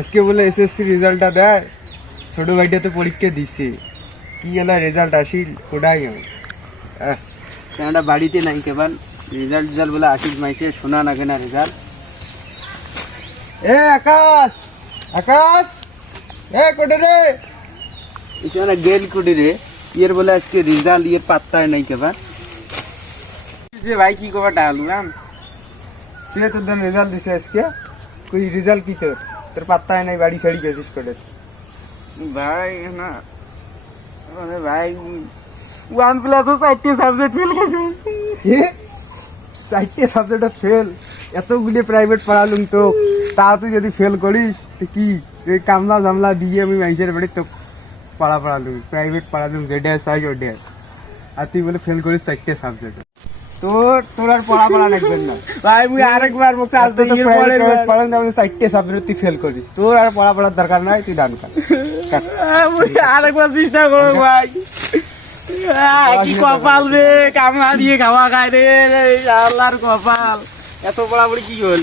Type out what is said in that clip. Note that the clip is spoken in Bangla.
আজকে বলে এসএসসি রেজাল্টটা দেয়, ছোট ভাইটা তো পরীক্ষা দিছে, কি এলা রেজাল্ট আসিল ওটাই আমি কেনটা বাড়িতে নাই কেবল রেজাল্ট বলে আসিল মাইকে শোনা না কেনা রেজাল্ট। এ আকাশ আকাশ এ কোটে রে ইসে গেল কোটে রে ইয়ের বলে আজকে রেজাল্ট ইয়ের পাত্তায় নাই কেবল যে ভাই কি কবা ডালুম তুই তোর দিন রেজাল্ট দিছে আজকে কই রেজাল্ট কি তোর তোর পাত্তায় নাই বাড়ি ছাড়ি গেছিস কোটে ভাই না আরে ভাই 1 প্লাস 4টি সাবজেক্ট ফেল গেছে এ 4টি সাবজেক্ট ফেল এতগুলি প্রাইভেট পড়ালুম তো তা তুই যদি ফেল করিস তো কি এই কামলা জামলা দিয়ে আমি মাইসের বাড়ি তো পড়ালুম প্রাইভেট পড়ালুম যেটা সাইজ ওটা আর তুই বলে ফেল করিস 4টি সাবজেক্ট তোর আর পড়া লাগবে না ভাই মুই আরেকবার মুখ আজ তো প্রাইভেট পড়ান দাও 4টি সাবজেক্ট তুই ফেল করিস তোর আর পড়ার দরকার নাই তুই দান কর মুই আরেকবার চেষ্টা করব ভাই কি কপাল রে কামলা দিয়ে খাওয়া খায় রে আল্লাহর কপাল এত পড়াপড়ি কি হল।